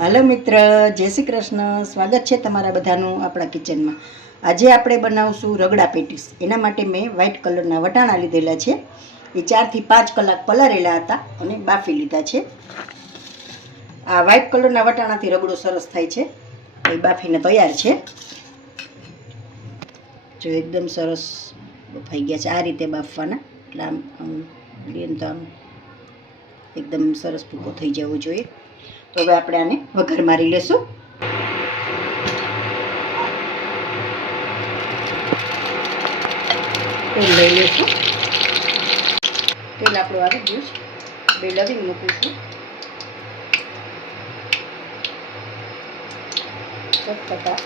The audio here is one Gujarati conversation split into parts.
હાલો મિત્ર, જય શ્રી કૃષ્ણ. સ્વાગત છે તમારા બધાનું આપણા કિચનમાં. આજે આપણે બનાવશું રગડા પેટીસ. એના માટે મેં વ્હાઇટ કલરના વટાણા લીધેલા છે. એ 4 થી 5 કલાક પલાળેલા હતા અને બાફી લીધા છે. આ વ્હાઇટ કલરના વટાણાથી રગડો સરસ થાય છે. એ બાફીને તૈયાર છે. જો એકદમ સરસ બફાઈ ગયા છે. આ રીતે બાફવાના, એટલે આમ તો આમ એકદમ સરસ ભૂકો થઈ જવો જોઈએ. તો હવે આપણે આને વઘાર મારી લેશું. તેલ લઈ લેશું. તેલ આપણું આવી ગયું છે. 2 લવિંગ મૂકીશું. ચટપટા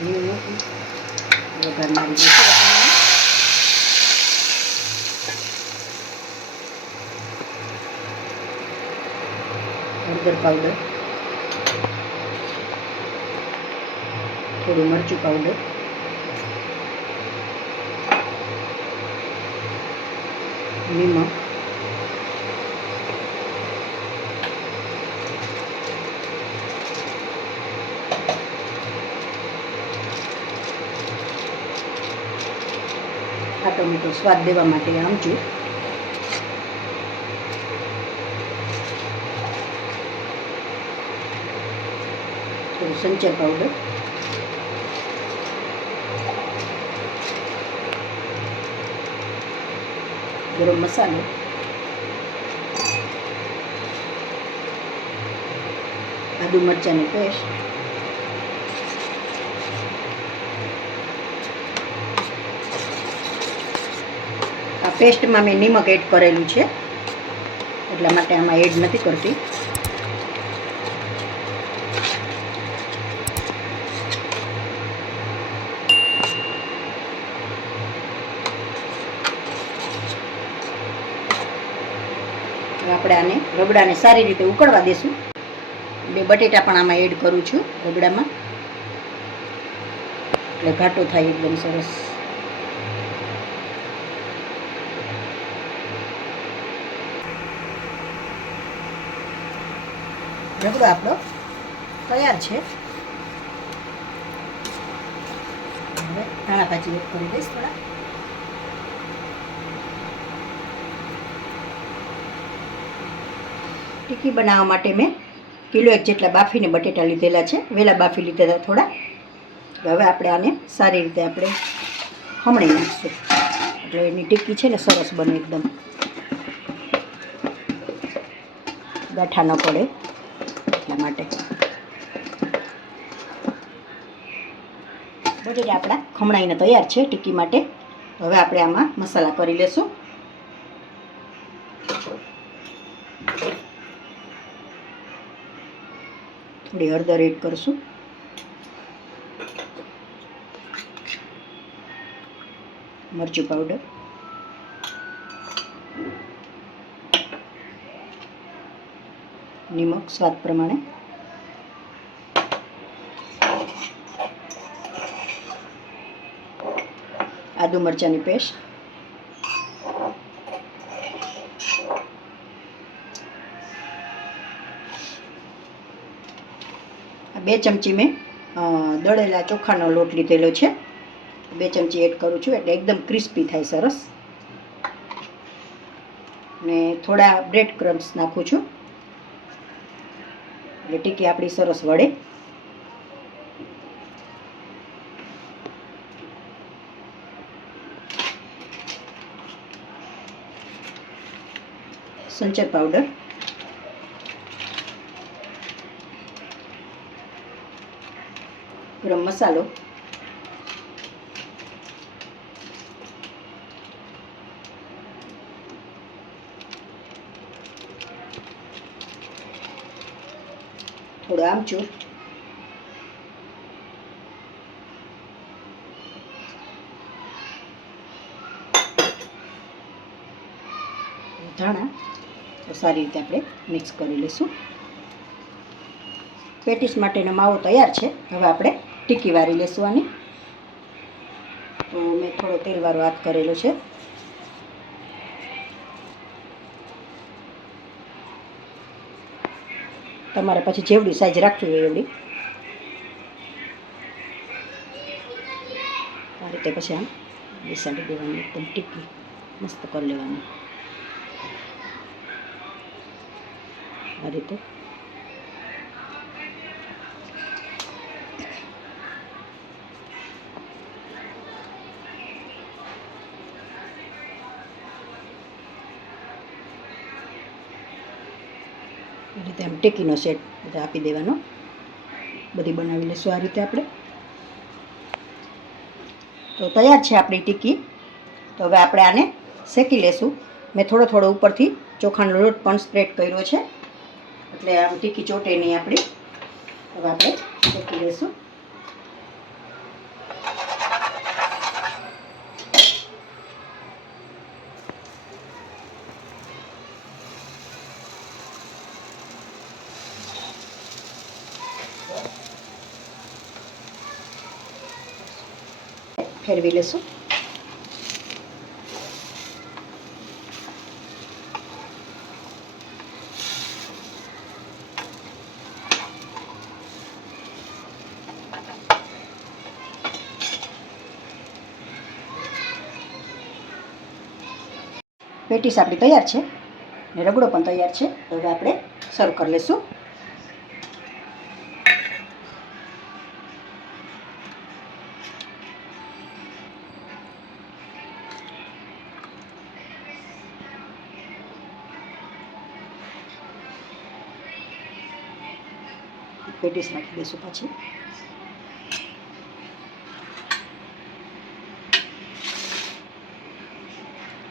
ઘી મૂકી વઘાર મારી દઈશું. હળદર પાવડર, થોડું મરચું પાવડર, નિમક, ખાટો મીઠો સ્વાદ દેવા માટે આમચૂર, થોડું સંચર પાવડર, ગરમ મસાલો, આદુ મરચાંની પેસ્ટ, આ પેસ્ટમાં મેં નિમક એડ કરેલું છે, એટલા માટે આમાં એડ નથી કરતી. આપણે આને રગડાને સારી રીતે ઉકળવા દેશું. 2 બટેટા પણ આમાં એડ કરું છું રગડામાં, એટલે ઘાટો થાય એકદમ સરસ. રગડો આપણો તૈયાર છે. હવે ધાણા ભાજી એડ કરી દઈશ થોડા. ટીકી બનાવવા માટે મેં 1 કિલો જેટલા બાફીને બટેટા લીધેલા છે. વહેલા બાફી લીધેલા થોડા. હવે આપણે આને સારી રીતે આપણે ખમણી નાખીશું, એટલે એની ટીકી છે ને સરસ બને, એકદમ ગાંઠા ન પડે એટલા માટે. બટેટા આપણા ખમણાઈને તૈયાર છે ટીકી માટે. હવે આપણે આમાં મસાલા કરી લેશું. થોડી હળદર એડ કરશું, મરચું પાવડર, નિમક સ્વાદ પ્રમાણે, આદુ મરચાંની પેસ્ટ, આ 2 ચમચી મેં દળેલા ચોખાનો લોટ લીધેલો છે. 2 ચમચી એડ કરું છું, એટલે એકદમ ક્રિસ્પી થાય સરસ. ને થોડા બ્રેડ ક્રમ્સ નાખું છું, એટલે ટીકી આપણી સરસ વળે. સંચર પાવડર, ગરમ મસાલો, થોડું આમચૂર, ધાણા. તો સારી રીતે આપણે મિક્સ કરી લઈશું. પેટીસ માટેનો માવો તૈયાર છે. હવે આપણે ટીકી વારી લઈશું આની. તો મેં થોડો તેલવાળો હાથ કરેલો છે. તમારે પછી જેવડી સાઈઝ રાખવી હોય એવડી આ રીતે પછી આમ બેસાડી દેવાની, એકદમ ટીકી મસ્ત કરી લેવાની આ રીતે. આ રીતે આમ ટીકીનો સેટ બધા આપી દેવાનો. બધી બનાવી લઈશું આ રીતે આપણે. તો તૈયાર છે આપણી ટીકી. તો હવે આપણે આને શેકી લેશું. મેં થોડો થોડો ઉપરથી ચોખાનો લોટ પણ સ્પ્રેડ કર્યો છે એટલે આમ ટીકી ચોટે નહીં આપણી. હવે આપણે શેકી લઈશું. ફેરવી લેશું. પેટીસ આપણી તૈયાર છે ને રગડો પણ તૈયાર છે. તો હવે આપણે સર્વ કરી લઈશું. પેટીસ નાખી દઈશું. પછી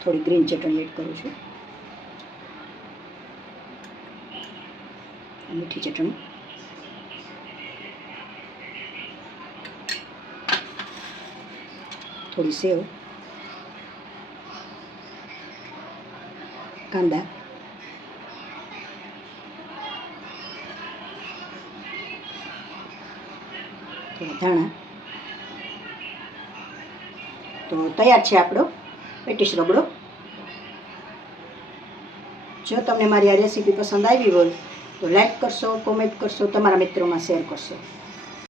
થોડી ગ્રીન ચટણી એડ કરું છું, મીઠી ચટણી, થોડી સેવ, કાંદા, થોડા ધાણા. તો તૈયાર છે આપણો પેટીસ રગડો. જો તમને મારી આ રેસીપી પસંદ આવી હોય તો લાઈક કરશો, કોમેન્ટ કરશો, તમારા મિત્રોમાં શેર કરશો.